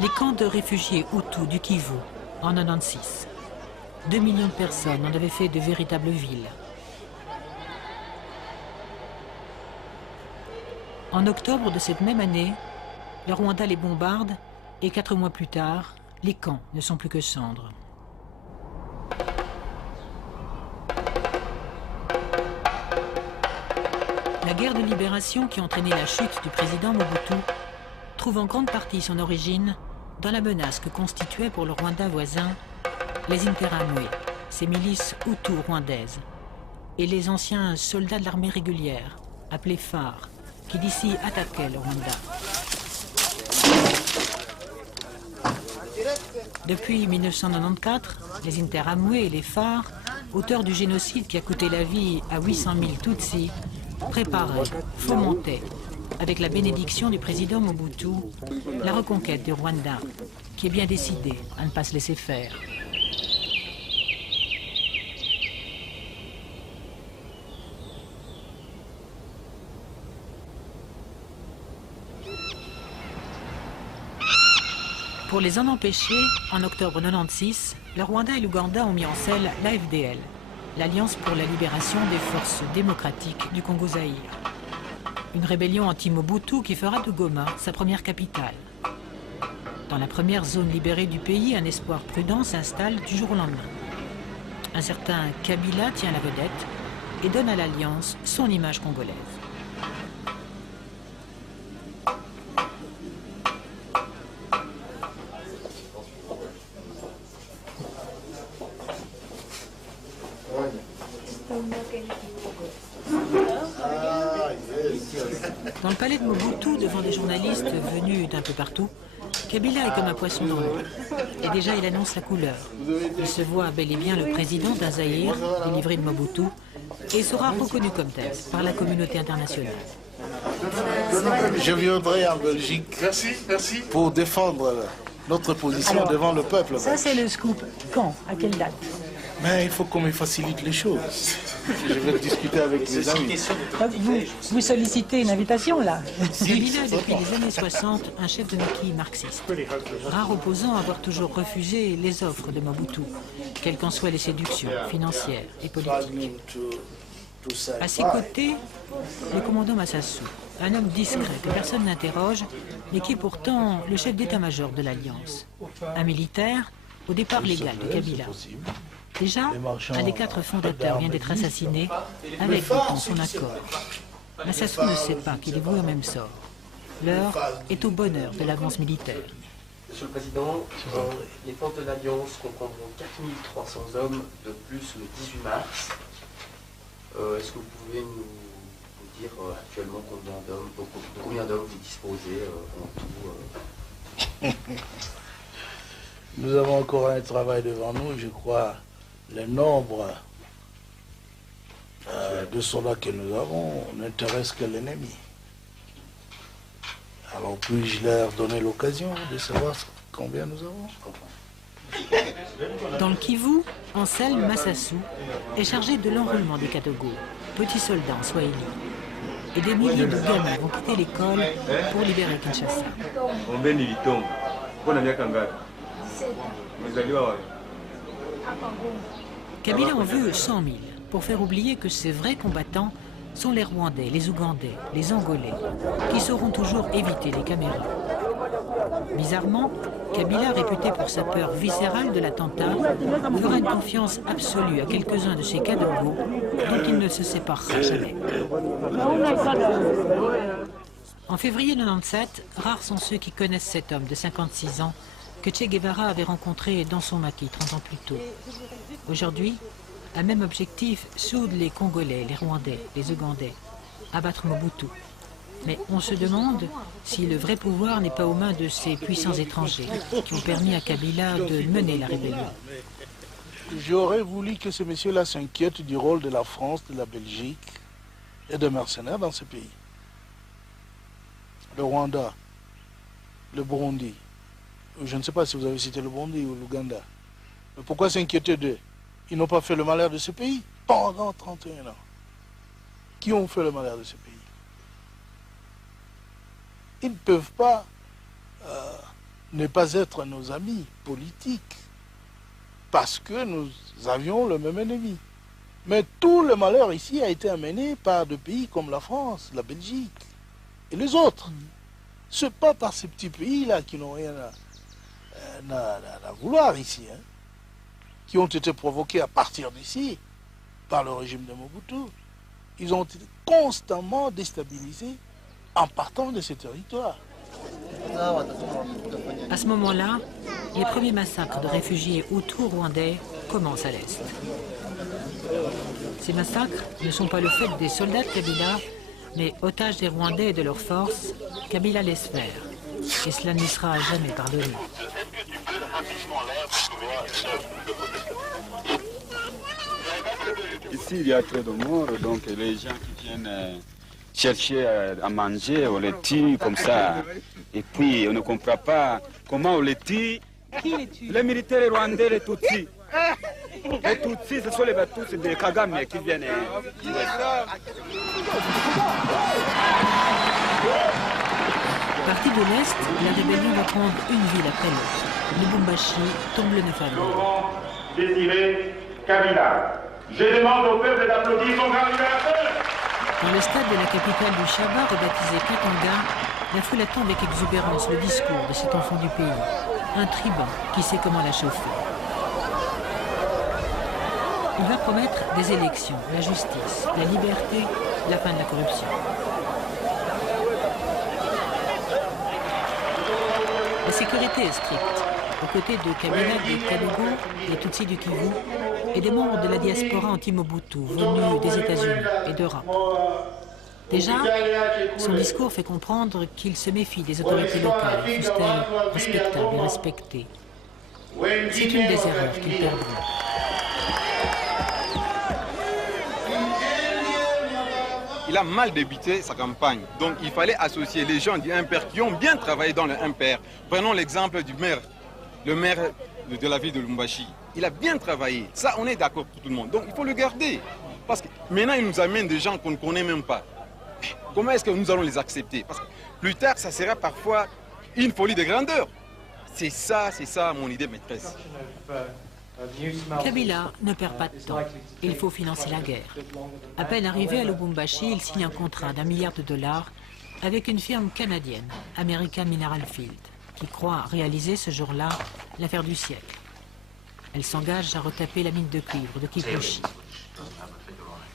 Les camps de réfugiés Hutus du Kivu, en 1996. 2 millions de personnes en avaient fait de véritables villes. En octobre de cette même année, le Rwanda les bombarde et 4 mois plus tard, les camps ne sont plus que cendres. La guerre de libération qui entraînait la chute du président Mobutu trouve en grande partie son origine dans la menace que constituaient pour le Rwanda voisin les Interahamwe, ces milices hutus rwandaises, et les anciens soldats de l'armée régulière, appelés phares, qui d'ici attaquaient le Rwanda. Depuis 1994, les Interahamwe et les phares, auteurs du génocide qui a coûté la vie à 800 000 Tutsis, préparaient, fomentaient, avec la bénédiction du président Mobutu, la reconquête du Rwanda, qui est bien décidé à ne pas se laisser faire. Pour les en empêcher, en octobre 1996, le Rwanda et l'Ouganda ont mis en selle l'AFDL, l'Alliance pour la libération des forces démocratiques du Congo-Zaïre. Une rébellion anti-Mobutu qui fera de Goma sa première capitale. Dans la première zone libérée du pays, un espoir prudent s'installe du jour au lendemain. Un certain Kabila tient la vedette et donne à l'Alliance son image congolaise. Dans le palais de Mobutu, devant des journalistes venus d'un peu partout, Kabila est comme un poisson dans l'eau. Et déjà, il annonce la couleur. Il se voit bel et bien le président d'un Zaïre, délivré de Mobutu, et sera reconnu comme tel par la communauté internationale. Je viendrai en Belgique pour défendre notre position devant le peuple. Ça, c'est le scoop. Quand? À quelle date? Mais il faut qu'on me facilite les choses. Je vais discuter avec mes amis. Vous sollicitez une invitation, là? Kabila est depuis les années 60 un chef de maquis marxiste. Rare opposant à avoir toujours refusé les offres de Mobutu, quelles qu'en soient les séductions financières et politiques. À ses côtés, le commandant Massassou, un homme discret que personne n'interroge, mais qui est pourtant le chef d'état-major de l'Alliance. Un militaire, au départ légal de Kabila. Déjà, un des 4 fondateurs vient d'être assassiné, avec pourtant son accord. Massassou ne sait pas qu'il est voué au même sort. L'heure est au bonheur de l'avance militaire. Monsieur le Président, les forces de l'Alliance comprendront 4300 hommes de plus le 18 mars. Est-ce que vous pouvez nous dire actuellement combien d'hommes vous disposez en tout Nous avons encore un travail devant nous, je crois. Le nombre de soldats que nous avons n'intéresse que l'ennemi. Alors puis-je leur donner l'occasion de savoir combien nous avons? Dans le Kivu, Anselme Massassou est chargé de l'enrôlement des Kadogo, petits soldats en Swahili. Et des milliers de gamins vont quitter l'école pour libérer Kinshasa. Kabila en veut 100 000 pour faire oublier que ces vrais combattants sont les Rwandais, les Ougandais, les Angolais, qui sauront toujours éviter les caméras. Bizarrement, Kabila, réputé pour sa peur viscérale de l'attentat, fera une confiance absolue à quelques-uns de ses Kadogo dont il ne se séparera jamais. En février 1997, rares sont ceux qui connaissent cet homme de 56 ans que Che Guevara avait rencontré dans son maquis 30 ans plus tôt. Aujourd'hui, un même objectif soude les Congolais, les Rwandais, les Ougandais, abattre Mobutu. Mais on se demande si le vrai pouvoir n'est pas aux mains de ces puissants étrangers qui ont permis à Kabila de mener la rébellion. J'aurais voulu que ces messieurs-là s'inquiètent du rôle de la France, de la Belgique et de mercenaires dans ce pays. Le Rwanda, le Burundi, je ne sais pas si vous avez cité le Burundi ou l'Ouganda, mais pourquoi s'inquiéter d'eux? Ils n'ont pas fait le malheur de ce pays pendant 31 ans. Qui ont fait le malheur de ce pays? Ils ne peuvent pas ne pas être nos amis politiques, parce que nous avions le même ennemi. Mais tout le malheur ici a été amené par des pays comme la France, la Belgique et les autres. Ce n'est pas par ces petits pays-là qui n'ont rien à vouloir ici, hein, qui ont été provoqués à partir d'ici par le régime de Mobutu. Ils ont été constamment déstabilisés en partant de ces territoires. À ce moment-là, les premiers massacres de réfugiés hutus rwandais commencent à l'Est. Ces massacres ne sont pas le fait des soldats de Kabila, mais otages des Rwandais et de leurs forces, Kabila laisse faire. Et cela n'y sera jamais pardonné. Ici, il y a trop de morts, donc les gens qui viennent chercher à manger, on les tue comme ça. Et puis, on ne comprend pas comment on les tue. Qui les tue? Les militaires rwandais, les Tutsis. Les Tutsis, ce sont les Batutsis de Kagame qui viennent. Parti de l'Est, la rébellion va prendre une ville après l'autre. Lubumbashi tombe le 9 avril. Laurent Désiré Kabila. Je demande au peuple d'applaudir son grand libérateur. Dans le stade de la capitale du Chaba, rebaptisé Katanga, la foule attend avec exubérance le discours de cet enfant du pays, un tribun qui sait comment la chauffer. Il va promettre des élections, la justice, la liberté, la fin de la corruption. La sécurité est stricte. Aux côtés de Kabila, de Kadogo, des Tutsis du Kivu et des membres de la diaspora anti-Mobutu venus des États-Unis et d'Europe. Déjà, son discours fait comprendre qu'il se méfie des autorités locales, fussent-elles respectables et respectées. C'est une des erreurs qu'il perdra. Il a mal débuté sa campagne, donc il fallait associer les gens du MPR qui ont bien travaillé dans le MPR. Prenons l'exemple du maire, le maire de la ville de Lubumbashi. Il a bien travaillé, ça on est d'accord pour tout le monde, donc il faut le garder. Parce que maintenant il nous amène des gens qu'on ne connaît même pas. Comment est-ce que nous allons les accepter? Parce que plus tard ça sera parfois une folie de grandeur. C'est ça mon idée maîtresse. Kabila ne perd pas de temps. Il faut financer la guerre. À peine arrivé à Lubumbashi, il signe un contrat d'1 milliard de dollars avec une firme canadienne, American Mineral Field, qui croit réaliser ce jour-là l'affaire du siècle. Elle s'engage à retaper la mine de cuivre de Kipushi.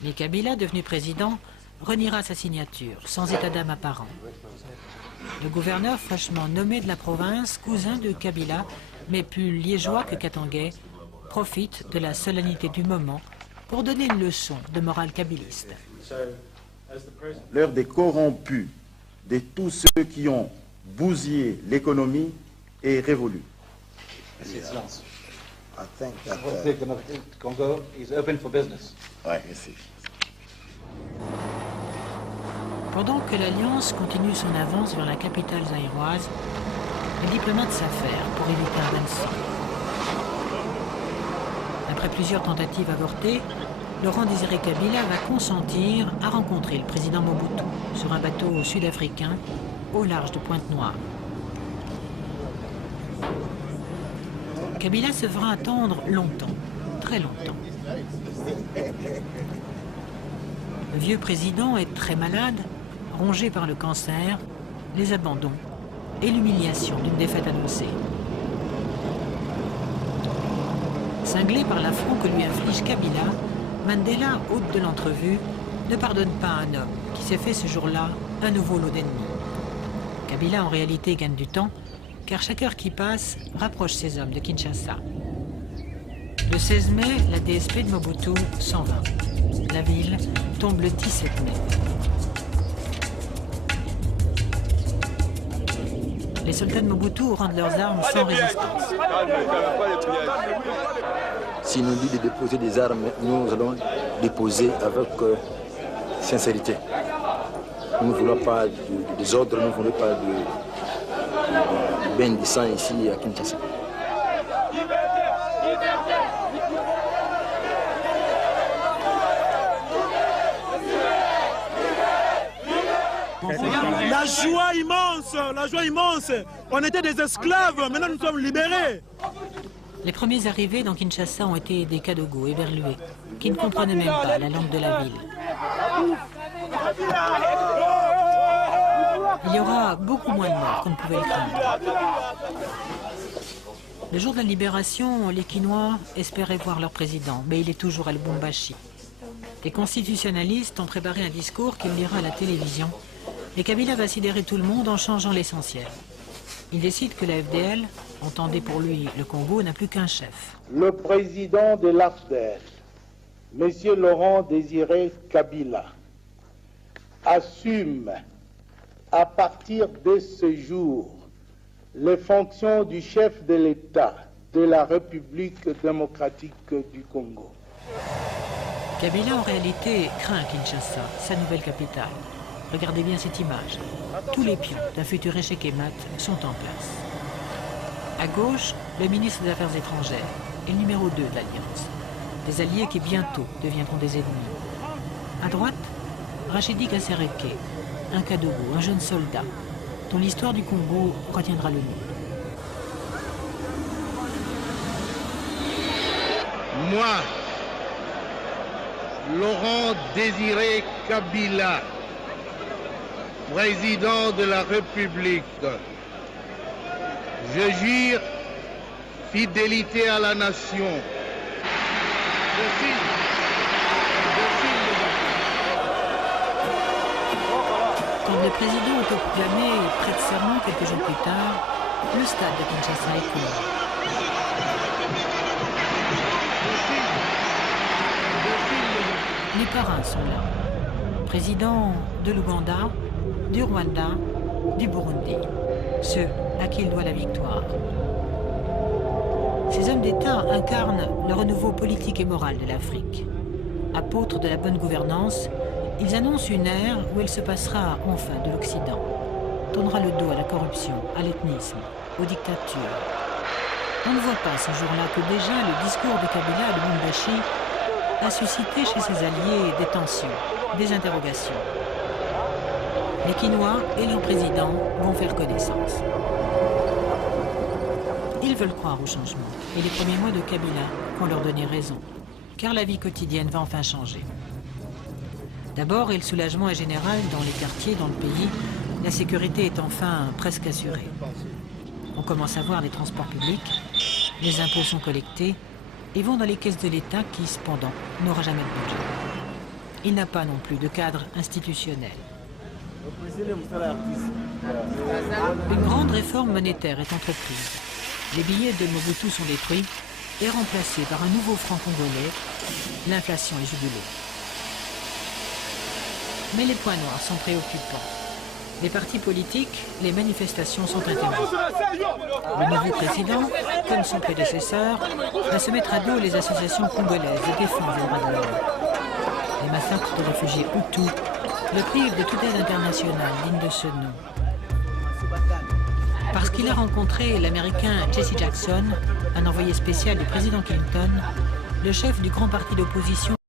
Mais Kabila, devenu président, reniera sa signature, sans état d'âme apparent. Le gouverneur fraîchement nommé de la province, cousin de Kabila, mais plus liégeois que katangais, profite de la solennité du moment pour donner une leçon de morale kabiliste. L'heure des corrompus, de tous ceux qui ont bousillé l'économie est révolue. Congo is open for business. Pendant que l'Alliance continue son avance vers la capitale zaïroise, les diplomates s'affairent pour éviter un bain de sang. Après plusieurs tentatives avortées, Laurent Désiré Kabila va consentir à rencontrer le président Mobutu sur un bateau sud-africain au large de Pointe-Noire. Kabila se fera attendre longtemps, très longtemps. Le vieux président est très malade, rongé par le cancer, les abandons et l'humiliation d'une défaite annoncée. Cinglé par l'affront que lui inflige Kabila, Mandela, hôte de l'entrevue, ne pardonne pas à un homme qui s'est fait ce jour-là un nouveau lot d'ennemis. Kabila en réalité gagne du temps, car chaque heure qui passe rapproche ses hommes de Kinshasa. Le 16 mai, la DSP de Mobutu s'en va. La ville tombe le 17 mai. Les soldats de Mobutu rendent leurs armes sans résistance. S'il nous dit de déposer des armes, nous allons déposer avec sincérité. Nous ne voulons pas de désordre, nous ne voulons pas de bain de sang ici à Kinshasa. La joie immense. On était des esclaves, maintenant nous sommes libérés. Les premiers arrivés dans Kinshasa ont été des Kadogo éberlués, qui ne comprenaient même pas la langue de la ville. Il y aura beaucoup moins de morts qu'on ne pouvait le craindre. Le jour de la libération, les Kinois espéraient voir leur président, mais il est toujours à Lubumbashi. Les constitutionnalistes ont préparé un discours qu'il lira à la télévision, et Kabila va sidérer tout le monde en changeant l'essentiel. Il décide que la FDL, entendez pour lui le Congo, n'a plus qu'un chef. Le président de l'AFDEL, M. Laurent Désiré Kabila, assume à partir de ce jour les fonctions du chef de l'État de la République démocratique du Congo. Kabila, en réalité, craint Kinshasa, sa nouvelle capitale. Regardez bien cette image. Tous les pions d'un futur échec et mat sont en place. À gauche, le ministre des Affaires étrangères et le numéro 2 de l'Alliance. Des alliés qui bientôt deviendront des ennemis. À droite, Rachidi Kassereke, un Kadogo, un jeune soldat, dont l'histoire du Congo retiendra le nom. Moi, Laurent Désiré Kabila, président de la République, je jure fidélité à la nation. Quand le président autoproclamé prête serment quelques jours plus tard, le stade de Kinshasa est couvert. Les parrains sont là. Présidents de l'Ouganda, du Rwanda, du Burundi. Ceux à qui il doit la victoire. Ces hommes d'État incarnent le renouveau politique et moral de l'Afrique. Apôtres de la bonne gouvernance, ils annoncent une ère où elle se passera enfin de l'Occident. Tournera le dos à la corruption, à l'ethnisme, aux dictatures. On ne voit pas ce jour-là que déjà le discours de Kabila à Lubumbashi a suscité chez ses alliés des tensions, des interrogations. Les Kinois et leur président vont faire connaissance. Ils veulent croire au changement, et les premiers mois de Kabila vont leur donner raison, car la vie quotidienne va enfin changer. D'abord, et le soulagement est général dans les quartiers, dans le pays, la sécurité est enfin presque assurée. On commence à voir les transports publics, les impôts sont collectés, et vont dans les caisses de l'État qui, cependant, n'aura jamais de budget. Il n'a pas non plus de cadre institutionnel. Une grande réforme monétaire est entreprise. Les billets de Mobutu sont détruits et remplacés par un nouveau franc congolais. L'inflation est jugulée. Mais les points noirs sont préoccupants. Les partis politiques, les manifestations sont interdites. Le nouveau président, comme son prédécesseur, va se mettre à dos les associations congolaises de défense des droits de l'homme. Les massacres de réfugiés Hutus le privent de toute aide internationale digne de ce nom. Parce qu'il a rencontré l'Américain Jesse Jackson, un envoyé spécial du président Clinton, le chef du grand parti d'opposition